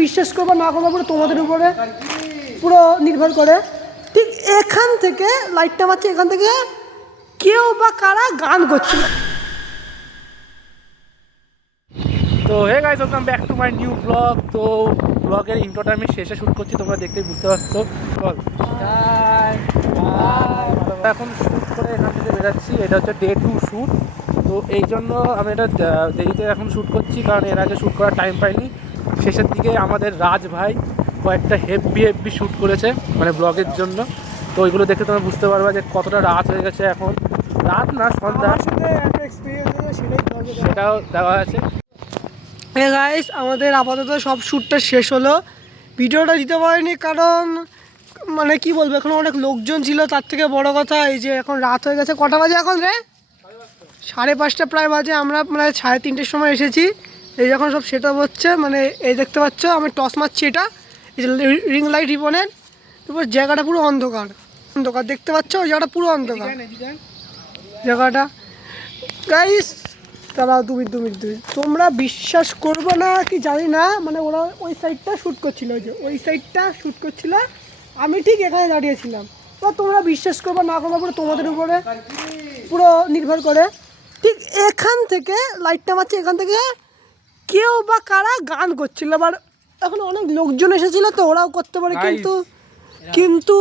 বিশ্বাস করবো না করবো পুরো তোমাদের উপরে পুরো নির্ভর করে। ঠিক এখান থেকে লাইটটা মারছে, এখান থেকে কেউ বা কারা গান করছিল। তো hey guys, welcome back to my new blog. তো ব্লগের ইন্ট্রোটা আমি শেষে শ্যুট করছি, তোমরা দেখতেই বুঝতে পারছো। বল এখন শ্যুট করে এখান থেকে বেরাচ্ছি। এটা হচ্ছে ডে 2 শ্যুট। তো এই জন্য আমি এটা দেরিতে এখন শ্যুট করছি, কারণ এর আগে শ্যুট করার টাইম পাইনি। শেষের দিকে আমাদের রাজ ভাই কয়েকটা হেভি শ্যুট করেছে মানে ব্লগের জন্য। তো ওইগুলো দেখে তোমরা বুঝতে পারবে যে কতটা রাত হয়ে গেছে। এখন রাত না, সন্ধ্যা, সেটাও দেওয়া আছে। হ্যাঁ গাইস, আমাদের আপাতত সব শ্যুটটা শেষ হলো। ভিডিওটা দিতে পারিনি কারণ মানে কি বলবো, এখন অনেক লোকজন ছিল। তার থেকে বড় কথা এই যে এখন রাত হয়ে গেছে। কটা বাজে এখন রে? 5:30 প্রায় বাজে। আমরা প্রায় 3:30-এর সময় এসেছি। এই যখন সব সেট আপ হচ্ছে, মানে এই দেখতে পাচ্ছ আমি টস মারছি, এটা এই যে রিং লাইট রিবনের তারপর জায়গাটা পুরো অন্ধকার অন্ধকার দেখতে পাচ্ছ, ওই জায়গাটা পুরো অন্ধকার জায়গাটা। গাইস তারা 2 মিনিট তোমরা বিশ্বাস করবে না কি জানি না, মানে ওরা ওই সাইডটা শ্যুট করছিল, ওই যে ওই সাইডটা শ্যুট করছিল, আমি ঠিক এখানে দাঁড়িয়েছিলাম। তো তোমরা বিশ্বাস করবে না করবে পুরো তোমাদের উপরে পুরো নির্ভর করে। ঠিক এখান থেকে লাইটটা মারছে, এখান থেকে কেউ বা কারা গান করছিল। আবার এখন অনেক লোকজন এসেছিলো তো ওরাও করতে পারে, কিন্তু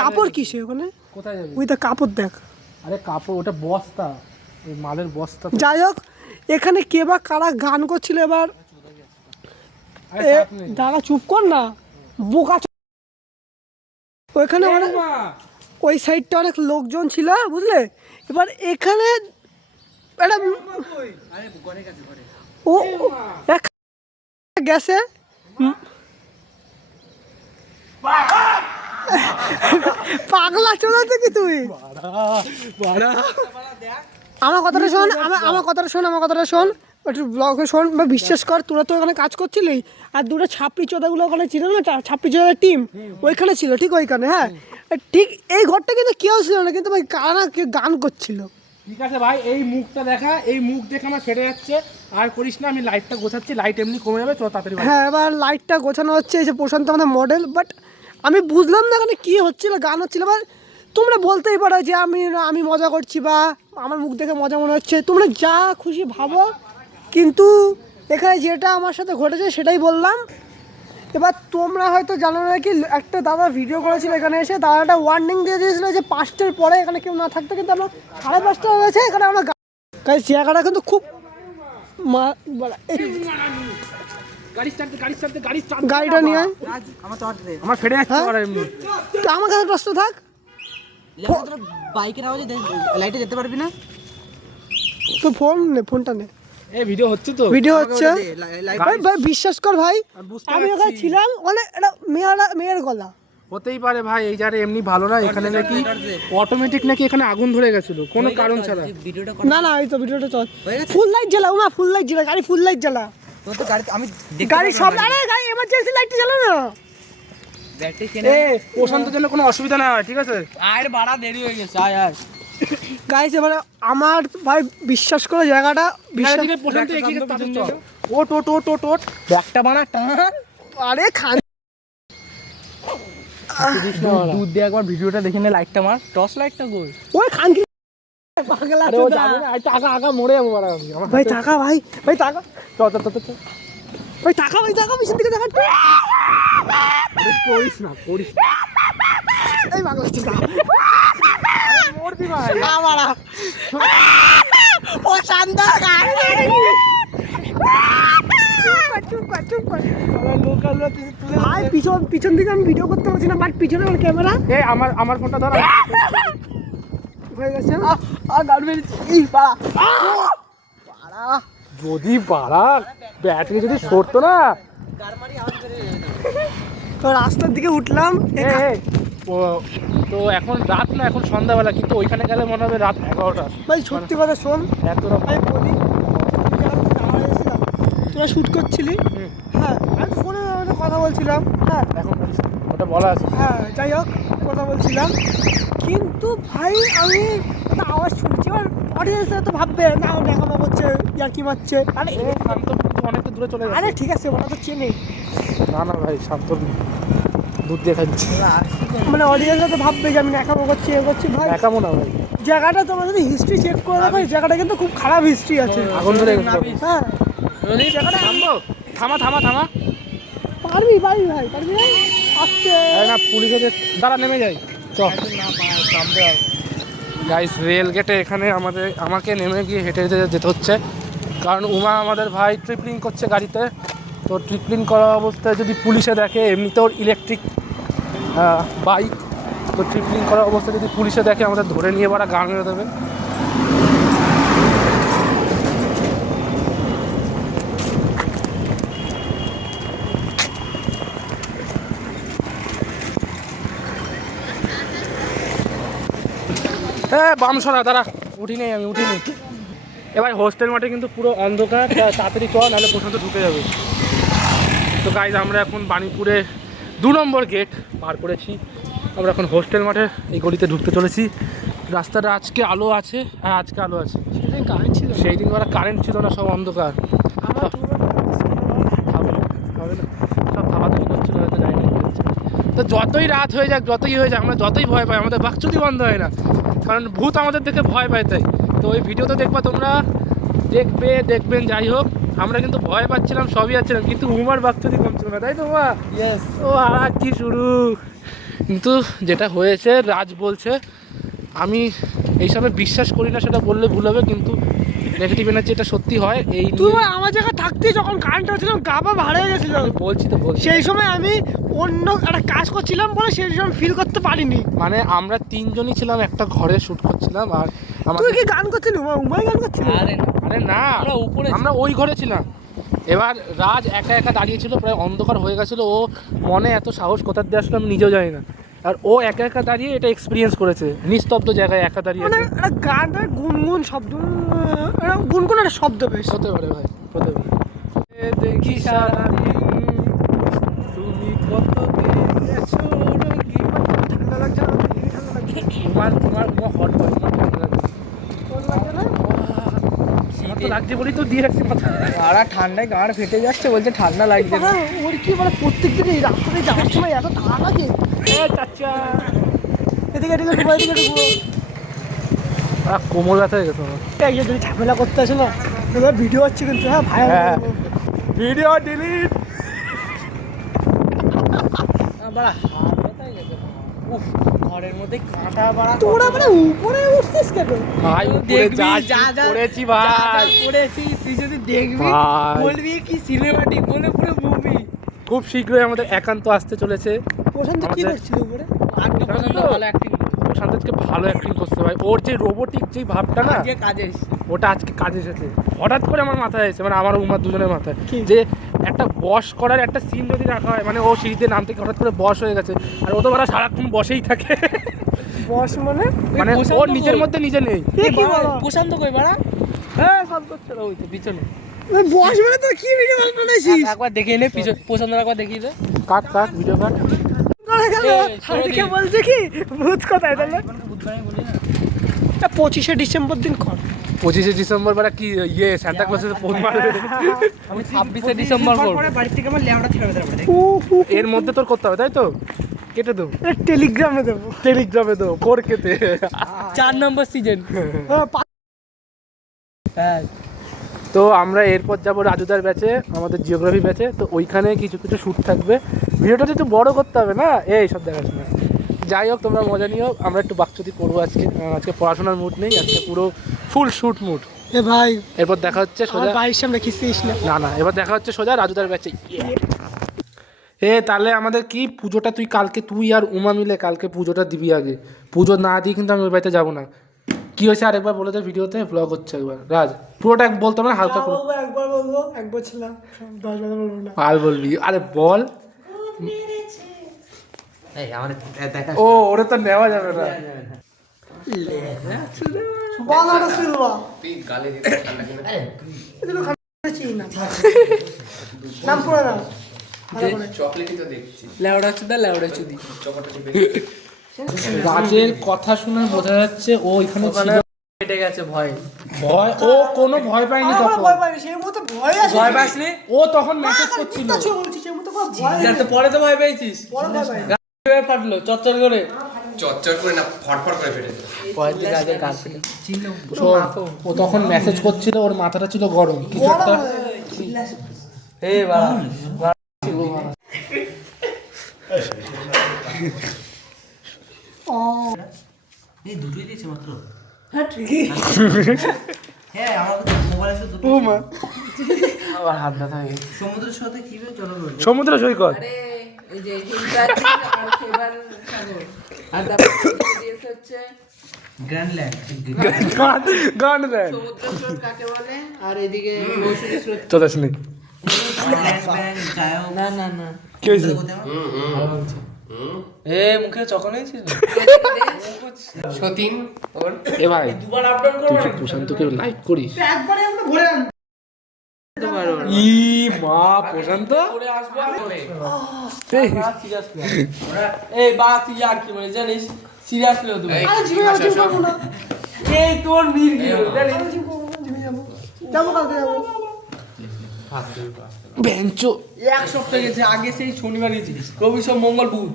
কাপড় কিসে ওখানে? কোথায় যাবে? ওই তো কাপড় দেখ। আরে কাপড়, ওটা বস্তা, ওই মালের বস্তা। যাই হোক, এখানে কে বা কারা গান করছিল। এবার দাঁড়া, চুপ কর না বোকা। ওইখানে ওই সাইডটা অনেক লোকজন ছিল, বুঝলে। এবার এখানে একটা ও গেছে পাগলা চলে থেকে তুই। আমার কথাটা শোন একটু ব্লগে শোন, বিশ্বাস কর। তোরা তো ওখানে কাজ করছিলি, আর দুটো ছাপড়ি চোদাগুলো ওখানে ছিল না, ছাপড়ি চোদার টিম ওইখানে ছিল, ঠিক ওইখানে। হ্যাঁ ঠিক এই ঘরটা কিন্তু কেউ ছিল না, কিন্তু ভাই কারা কেউ গান করছিল। ঠিক আছে ভাই, এই মুখটা দেখা, এই মুখ দেখে আমার ফেটে যাচ্ছে। আর করিস না, আমি লাইটটা গোছাচ্ছি, লাইট এমনি কমে যাবে, চল তাড়াতাড়ি। হ্যাঁ এবার লাইটটা গোছানো হচ্ছে। এই যে প্রশান্ত আমাদের মডেল, বাট আমি বুঝলাম না এখানে কী হচ্ছিলো, গান হচ্ছিলো। এবার তোমরা বলতেই পারো যে আমি মজা করছি বা আমার মুখ দেখে মজা মনে হচ্ছে, তোমরা যা খুশি ভাবো, কিন্তু এখানে যেটা আমার সাথে ঘটেছে সেটাই বললাম। এবার তোমরা হয়তো জানো না কি, একটা দাদা ভিডিও করেছিল এখানে এসে, দাদাটা ওয়ার্নিং দিয়ে দিয়েছিলো যে 5টার পরে এখানে কেউ না থাকতে, কিন্তু আমরা 5:30 হয়েছে এখানে আমরা জায়গাটা কিন্তু খুব গাড়িটা নিয়ে আমার ফেটে যাচ্ছে। আমার কাছে প্রশ্ন থাক, বাইকের আওয়াজে লাইটে যেতে পারবি না তো ফোনটা নে। এই ভিডিও হচ্ছে তো, ভিডিও হচ্ছে ভাই, বিশ্বাস কর ভাই, আমি ওখানে ছিলাম। মানে এটা মেয়ের গলা হতেই পারে ভাই। এই জায়গাটা এমনি ভালো না, এখানে নাকি অটোমেটিক নাকি এখানে আগুন ধরে গেছিল কোনো কারণ ছাড়া। না এই তো ভিডিওটা চল, ফুল লাইট জ্বালা, ফুল লাইট জ্বালা, গাড়ি ফুল লাইট জ্বালা। তো তো গাড়ি সব, আরে গাড়ি এমার্জেন্সি লাইট জ্বালা না। প্রশান্তের জন্য কোনো অসুবিধা না হয়, ঠিক আছে? আয়ের ভাড়া দেরি হয়ে গেছে, আয় গাইস এবারে আমার ভাই বিশ্বাস করে জায়গাটা প্রশান্ত ওট ব্যাগটা বানা টান। আরে খান দুধ দিয়ে একবার ভিডিওটা দেখে নে, লাইটটা মার, টর্চ লাইটটা কই ওই খান কি পাগলা চোদা। টাকা মরে যাবো ভাই টাকা, ভাই টাকা, ভাই টাকা, পিছন দিকে দেখা। করিস না এই পাগলা চোদা মরবি ভাই। আমারা ও শানদার গাড়ি চুপ কর। ভাই পিছন দিকে আমি ভিডিও করতে পারছি না, বাট পিছনে আমার ক্যামেরা। আমার ফোনটা ধর হয়ে গেছে। যদি বাড়া ব্যাটারি যদি সরতো না। তো রাস্তার দিকে উঠলাম। তো এখন রাত না, এখন সন্ধ্যাবেলা, কিন্তু ওইখানে গেলে মনে হবে রাত 11টা। ভাই সত্যি কথা শোন, এত আমি বলি, তোরা শ্যুট করছিলি, হ্যাঁ আমি ফোনে কথা বলছিলাম, হ্যাঁ এখন ওটা বলা আছে। হ্যাঁ যাই হোক কথা বলছিলাম, কিন্তু ভাই আমি একটা আওয়াজ শুনছি। এবার অডিয়েন্সরা তো ভাববে না, দেখানো করছে ইয়ার্কি মারছে। আরে অনেকটা দূরে চলে আরে গেছে। ঠিক আছে, ওরা তো চেনে। না না ভাই, শান্ত দুধ দিয়ে খাচ্ছি। মানে অডিয়েন্সরা তো ভাববে যে আমি ন্যাকামো করছি, এ করছি। ভাই একামো না ভাই, জায়গাটা তোমার যদি হিস্ট্রি চেক করে দেখো, এই জায়গাটা কিন্তু খুব খারাপ হিস্ট্রি আছে। আগুন ধরে গেছে। হ্যাঁ, থামবো, থামা থামা থামা। পারবি ভাই, পারবি ভাই। আচ্ছা, আরে না, পুলিশে দাঁড়া, নেমে যাই চ। গাইস, রেল গেটে এখানে আমাকে নেমে গিয়ে হেঁটে হেঁটে যেতে হচ্ছে, কারণ উমা আমাদের ভাই ট্রিপলিং করছে গাড়িতে। তো ট্রিপলিং করা অবস্থায় যদি পুলিশে দেখে, এমনিতেও ইলেকট্রিক বাইক, তো ট্রিপলিং করা অবস্থায় যদি পুলিশে দেখে আমাদের ধরে নিয়ে বাড়া গান মেরে দেবে। হ্যাঁ, বাম সরা, দাঁড়া, উঠিনি। এবার হোস্টেল মাঠে কিন্তু পুরো অন্ধকার, তাড়াতাড়ি চল, নাহলে প্রশান্ত ঢুকে যাবে। তো গাইজ, আমরা এখন বাণীপুরে 2 নম্বর গেট পার করেছি। আমরা এখন হোস্টেল মাঠে এই গলিতে ঢুকতে চলেছি। রাস্তাটা আজকে আলো আছে, হ্যাঁ আজকে আলো আছে। সেদিন কারেন্ট ছিল। সেই দিন ওরা কারেন্ট ছিল না, সব অন্ধকার। আমার হবে না, সব থাপাথাপি করছিল, হয়তো জানি না কি হচ্ছে। তো যতই রাত হয়ে যাক, যতই হয়ে যাক, আমরা যতই ভয় পাই, আমাদের বাকচুদি বন্ধ হয় না, কারণ ভূত আমাদের দেখে ভয় পায়। তাই তো ওই ভিডিওতে দেখবা তোমরা, দেখবেন। যাই হোক, আমরা কিন্তু ভয় পাচ্ছিলাম, সবই যাচ্ছিলাম, কিন্তু উমার বাকচুদি কমছিল না, তাই তো উমা? ইয়েস। ও আর কি শুরু। কিন্তু যেটা হয়েছে, রাজ বলছে, আমি এইসবে বিশ্বাস করি না, সেটা বললে ভুল হবে, কিন্তু নেগেটিভ এনার্জি এটা সত্যি হয়। এই তুই নিয়ে ভাই আমার জায়গায় থাকতি, যখন কারেন্ট হচ্ছিলাম গা পা ভাড়া হয়ে গেছিল। আমি বলছি। সেই সময় আমি অন্য একটা কাজ করছিলাম বলে সেই সময় ফিল করতে পারিনি। মানে আমরা 3 জনই ছিলাম, একটা ঘরে শুট করছিলাম, আর তুই কি গান করছিলি? উমাই গান করছিল? আরে না, আরে না, আমরা উপরে আমরা ওই ঘরে ছিলাম। এবার রাজ একা একা দাঁড়িয়েছিল, প্রায় অন্ধকার হয়ে গেছিলো। ও মনে এত সাহস কোথা দিয়ে আসলো আমি নিজেও জানি না। আর ও একা একা দাঁড়িয়ে এটা এক্সপিরিয়েন্স করেছে, নিস্তব্ধ জায়গায় একা দাঁড়িয়ে মানে আছে। একটা গানটা গুনগুন শব্দ, গুনগুন একটা শব্দ বেশ। হতে পারে ভাই, হতে পারে। দেখি সারাদিন তুমি কত গেছো রোগী। ঠান্ডা লাগছে না? ঠান্ডা লাগছে। তোমার হট বয়, তোমার ঠান্ডা লাগছে। তোর লাগছে না? আমার তো লাগছে বলেই তো দিয়ে রাখছি মাথা। সারা ঠান্ডায় গাঁড় ফেটে যাচ্ছে, বলছে ঠান্ডা লাগছে না। হ্যাঁ, ওর কি বলে প্রত্যেকদিন এই রাস্তাতে যাওয়ার সময় এত ঠান্ডা লাগে। চাচা, এদিকে ঢুকবো, এদিকে ঢুকবো। কোমর ব্যথা হয়ে গেছে আমার। এই যে যদি ঝামেলা করতে আসে না, এবার ভিডিও হচ্ছে কিন্তু, হ্যাঁ ভাই। হ্যাঁ। Video delete. বাড়া হাত ব্যথায় গেছে। উফ, ঘরের মধ্যে কাঁটা বাড়া। তোরা মানে উপরে উঠছিস কেন? ভাই দেখবি যা যা করেছি যা ভাই। যা করেছি, তুই যদি দেখবি ভাই। বলবি কি সিনেমাটিক, বলে পুরো মুভি। খুব শীঘ্রই আমাদের একান্ত আসতে চলেছে। প্রশান্ত কি আমাদের- করছিল উপরে? আজকে পর্যন্ত ভালো অ্যাক্টিং প্রশান্তকে ভালো অ্যাক্টিং করতে ভাই, ওর যে রোবোটিক যে ভাবটা না, আজকে কাজে এসেছে। ওটা আজকে কাজে এসেছে। হঠাৎ করে আমার মাথায় এসেছে, মানে আমার উমার দুজনের মাথায়, কি? যে একটা বস করার একটা সিন যদি রাখা হয়, মানে ও সিঁড়িতে নাম থেকে হঠাৎ করে বস হয়ে গেছে, আর ও তো বারা সারাক্ষণ বসেই থাকে। বস মানে? মানে প্রশান্ত ওর নিজের কই? মধ্যে নিজে নেই। এ কি বলো? প্রশান্ত কই বাড়া? হ্যাঁ, সব করছে ওই তো পিছনে। বস মানে তো কি ভিডিও বানাইছিস? একবার দেখিয়ে নে, প্রশান্ত একবার দেখিয়ে দে। কাট ভিডিও কাট। করে গেল। ছেড়ে আজকে দিই। বলছে কি ভূত কোথায় তাহলে? বুধবারে বলি না। 25শে ডিসেম্বর দিন কর। 25শে ডিসেম্বর বেলা কি ইয়ে সান্তা ক্লজের ফোন মারবে? আমি 26শে ডিসেম্বর করব। বাড়ি থেকে আমার ল্যাবটা ছেড়ে দেবো। এর মধ্যে তোর করতে হবে, তাই তো? কেটে দেবো, টেলিগ্রামে দেবো। টেলিগ্রামে দেবো, কোর কেটে। 4 নম্বর সিজন। হ্যাঁ, তো আমরা এরপর যাবো রাজুদার ব্যাচে, আমাদের জিওগ্রাফি ব্যাচে। তো ওইখানে কিছু কিছু শ্যুট থাকবে, ভিডিওটা তো একটু বড় করতে হবে না, এই সব দেখাশোনা। যাই হোক, তোমরা মজা নিও, আমরা একটু বাকচুদি করবো আজকে। আজকে পড়াশোনার মুড নেই, আজকে পুরো ফুল শ্যুট মুড। এ ভাই, এরপর দেখা হচ্ছে আমার সোজা, বাড়ির সামনে খিস্তিস না। না এবার দেখা হচ্ছে সোজা রাজুদার ব্যাচে। তাহলে আমাদের কি পুজোটা, তুই আর উমা মিলে কালকে পুজোটা দিবি আগে। পুজো না দিয়ে কিন্তু আমি ওই বাড়িতে যাবো না। কি হয়েছে আরেকবার বলে দে, ভিডিওতে ব্লগ হচ্ছে একবার। রাজ, পুরোটা বলতে হবে না, হালকা করে। একবার বলবো, একবার ছিলাম, 10 বার বলবো না। আর বলবি, আরে বল। ও, ওরে তো নেওয়া যাবে না। বাংলাটা সিলভা। নাম পড়ে না। লেওড়া চুদি। রাজের কথা শুনে বোঝা যাচ্ছে ও এখানে ছিল। ফেটে গেছে ভয়। ভয় ও কোনো ভয় পায়নি আমার তখন। ভয় পাইনি, সেই মুহূর্তে ভয় আসে। ভয় পাসনি? ও তখন মেসেজ করছিল। মিথ্যা ছবি বলছি, সেই মুহূর্তে কোনো ভয় যাতে আসেনি। পরে তো ভয় পেয়েছিস। পরে ভয় পাইনি। গায়ে ফাটলো চচ্চর করে। চচ্চর করে না, ফটফট করে ফেটে যায়। পরের দিন আগে গাল ফেটে। শোন, ও তখন মেসেজ করছিল, ওর মাথাটা ছিল গরম কিছু বড় একটা। হয়ে। এই বাবা এই দুটোই দিয়েছে মাত্র। হ্যাঁ ঠিকই। হ্যাঁ আমার মোবাইলে শুধু দুটো। ও মা, আবার হাত ব্যথা হয়ে গেছে। সমুদ্রের সাথে কিভাবে চলাচল? সমুদ্র সৈকত। আরে এই যে হিলটার আর সেবার সাগর আর তারপর দিয়েছে হচ্ছে গ্র্যান্ডল্যান্ড। গান দেন সমুদ্র স্রোত কাকে বলে আর এদিকে মৌসুমী স্রোত। চদাস নেই। না না না কি হয়েছে? এ মুখে চকন হয়েছিল। সতীন ওর এ ভাই, দুবার আপ ডাউন তুই করো। কি প্রশান্তকে লাইক করিস? একবারে আমরা ঘুরে আনবো। ই মা, প্রশান্ত করে আসবো আমি। সিরিয়াসলি। এই বা তুই আর কি মানে জানিস? সিরিয়াসলি হতো। আরে জিমে যাবো, জিম করবো না। এই তোর মির্গি জানিস? আরে জিম করবো না, জিমে যাবো। যাবো কালকে যাবো। বেঞ্চো। এক সপ্তাহ গেছে আগে সেই শনিবার গেছি রবি সোম মঙ্গল বুধ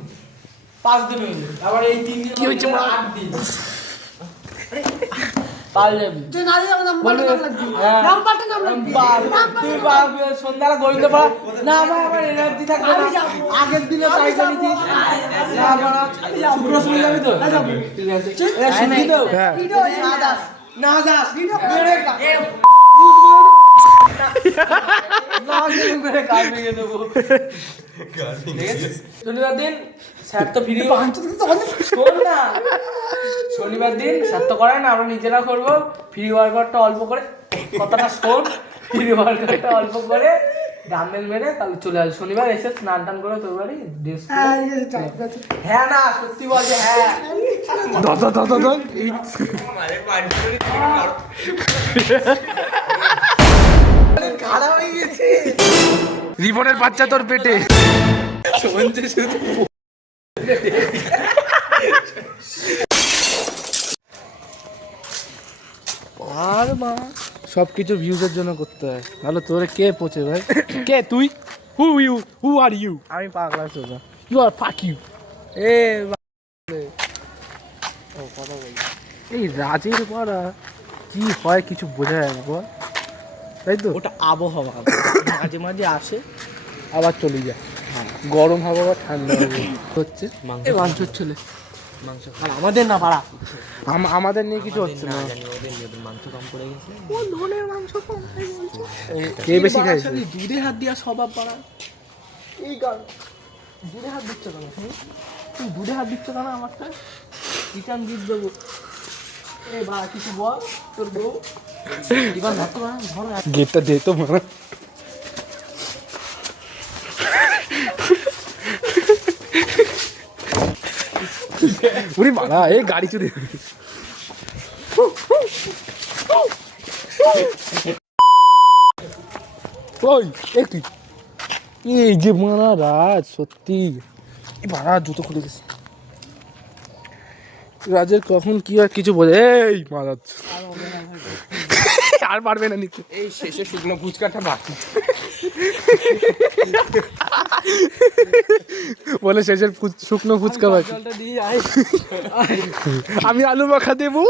5 দিন হয়েছে আবার এই 3 দিন কি হচ্ছে 8 দিন পাল যাবি তুই নারী যাবো, নাম্বারটা নাম লাগবি। হ্যাঁ। নাম্বারটা নাম লাগবি। তুই পারবি সন্ধ্যাবেলা গলিতে পারা না ভাই আমার এনার্জি থাকবে না আগের দিনে তাই করেছিস না বাবা শুক্র শনি যাবি তো ঠিক আছে এ শুনবি তো হ্যাঁ। ভিডিও না যাস না যাস না গেলে মেরে গাল ভেঙে দেবো ঠিক আছে শনিবার দিন স্যার তো ফ্রি শোন না শনিবার দিন স্যার তো করায় না আমরা নিজেরা করবো ফ্রি ওয়ার্কআউটটা অল্প করে কথাটা শোন ফ্রি ওয়ার্কআউটটা অল্প করে ডাম্বেল মেরে তাহলে চলে আসবে শনিবার এসে স্নান টান করে তোর বাড়ি ড্রেস হ্যাঁ ঠিক আছে, ঠিক আছে। হ্যাঁ না সত্যি বল যে হ্যাঁ দাদা দাদা দাদা খারাপ হয়ে গেছে রিবনের বাচ্চা তোর পেটে। শুনছে শুধু আর মা, সবকিছু ভিউজের জন্য করতে হয়, তাহলে তোরে কে পচে ভাই? কে তুই? হু আর ইউ? আমি পাগলা সোজা ইউ আর ফাক ইউ। এ এই রাজের পাড়া কি হয় কিছু বোঝা যায় না বল, তাই তো? ওটা আবহাওয়া মাঝে মাঝে আসে আবার চলে যায়, গরম হবে আবার ঠান্ডা হবে হচ্ছে। এই মাংসর ছেলে মাংস আর আমাদের না পাড়া আমাদের নিয়ে কিছু হচ্ছে না। মাংস কম পড়ে গেছে কে বেশি খাইছে? দুধে হাত দিয়া স্বভাব পাড়া এই গান দুধে হাত দিচ্ছ কেন তুই দুধে হাত দিচ্ছ কেন আমারটা রিটার্ন গিফট দেবো এ বা কিছু বল তোর বউ এবার ধরতে পারা ধর গেটটা দে তো মারা। উরি মারা, এই গাড়ি চুরি। ওই একটু এই যে মারা রাজ, সত্যি এই মারা জুতো খুলে গেছে। রাজের কখন কি হয় কিছু বোঝে। এই মারা আর পারবে না নিতে। এই শেষে শুকনো ফুচকাটা বাকি। বলে শেষের শুকনো ফুচকা বাকি। জলটা দিয়ে আয় আমি আলু মাখা দেবো।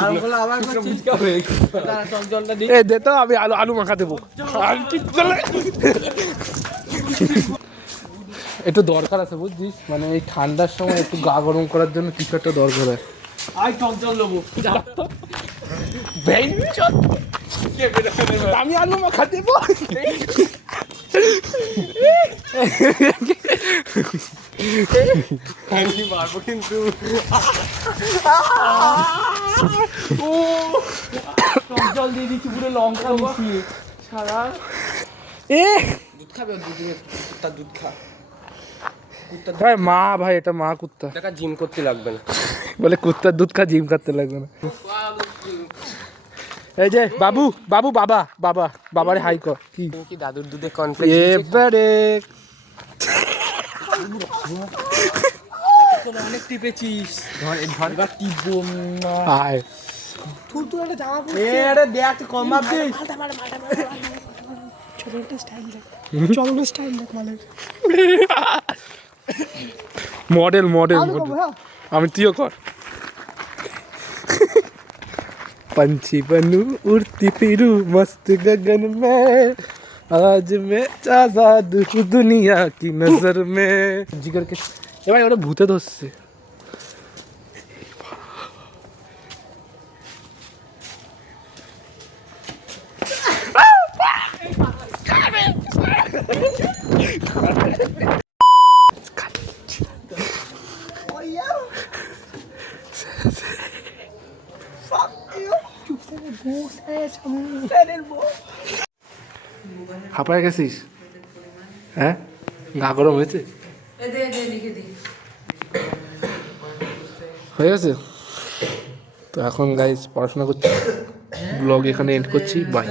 আর বলে আবার ফুচকা হয়ে টক জলটা দিয়ে এ দে তো, আমি আলু মাখা দেবো। আর কি চলে? একটু দরকার আছে বুঝছিস, মানে এই ঠান্ডার সময় একটু গা গরম করার জন্য কিছু একটা দরকার হয়। আয় টক জল দেবো আমি আলু মাখা দেবো। আমি মারবো কিন্তু। টক জল দিয়ে দিচ্ছি পুরো লঙ্কা মিশিয়ে সারা এ দুধ খাবে, তার দুধ খা। ভাই মা, ভাই এটা মা কুত্তা। টাকা জিম করতে লাগবে না। বলে কুত্তার দুধ খা, জিম করতে লাগবে না। এই যে বাবু বাবু বাবা বাবা বাবারে হাই কর। কি তুমি কি দাদুর দুধে কর্নফ্লেক্স এবারে অনেক টিপেছিস এবার টিপবো আয় তুই তুই একটা জামা পরে আরে দেখ তুই কম ভাবছিস চলো একটা স্টাইল দেখ চলো একটা স্টাইল দেখ মানে মডেল মডেল আমি করবো, হ্যাঁ। আমি তুইও কর पंछी बनूं उड़ती फिरूं मस्त गगन में आज मैं आजाद हूँ दुनिया की नजर में जिगर के এবার ওটা ভূতে ধরছে হাঁপায় গেছিস হ্যাঁ গা গরম হয়েছে লিখে দিই হয়ে গেছে তো এখন গাইস পড়াশোনা করছি ব্লগ এখানে এন্ড করছি বাই